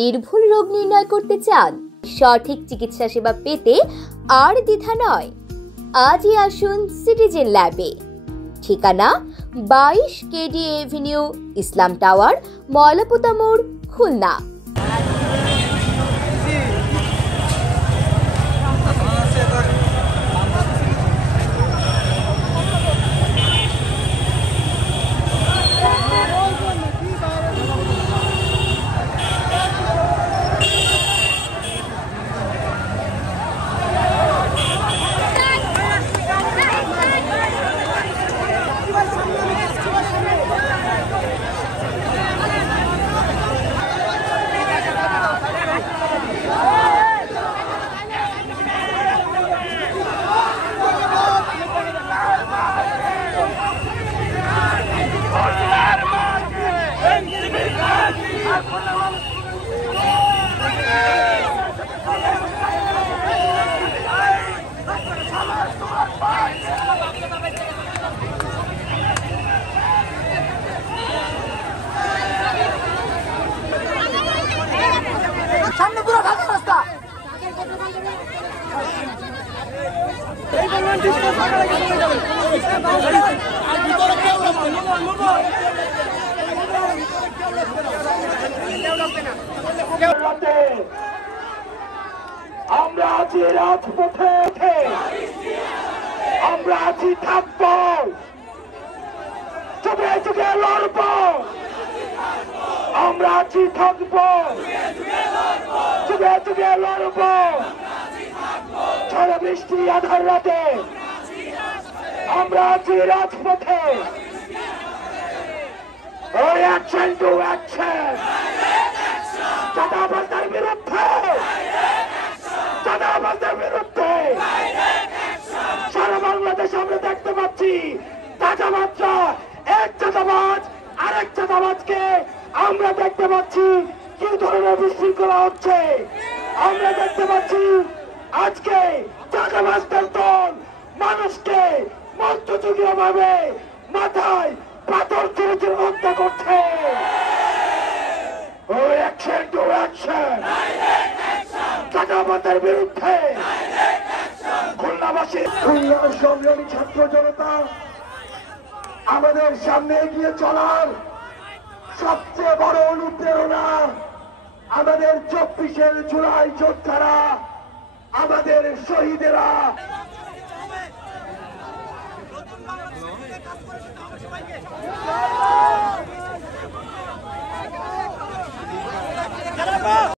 নির্ভুল রোগ নির্ণয় করতে চান? সঠিক চিকিৎসা সেবা পেতে আর দ্বিধা নয়। আজই আসুন সিটিজেন ল্যাবে। ঠিকানা 22 কেডি এভিনিউ, ইসলাম টাওয়ার, ময়লাপোতা মোড়, খুলনা। আমরা আছি রাজপথে, আমরা আছি থাকবো, যুগে যুগে লড়বো, আমরা আছি থাকবো, যুগে যুগে লড়বো, ঝড় বৃষ্টি আধার রাতে আমরা আছি রাজপথে। অ্যাকশন টু অ্যাকশন, চাঁদাবাজদের বিরুদ্ধে, চাঁদাবাজদের বিরুদ্ধে সারা বাংলাদেশে আমরা দেখতে পাচ্ছি চাঁদাবাজরা এক চাঁদাবাজ আরেক চাঁদাবাজকে আমরা দেখতে পাচ্ছি কি ধরনের বিশৃঙ্খলা হচ্ছে। আমরা দেখতে পাচ্ছি আজকে চাঁদাবাজদের দল মানুষকে মধ্যযুগীয় ভাবে মাথায় পাথর ছেড়ে ছেড়ে হত্যা করছে। অ্যাকশন টু অ্যাকশন, চাঁদাবাজদের বিরুদ্ধে খুলনাবাসী, খুলনার সংগ্রামী ছাত্র জনতা আমাদের সামনে এগিয়ে চলার সবচেয়ে বড় অনুপ্রেরণা আমাদের 24 জুলাই যোদ্ধারা, আমাদের শহীদেরা।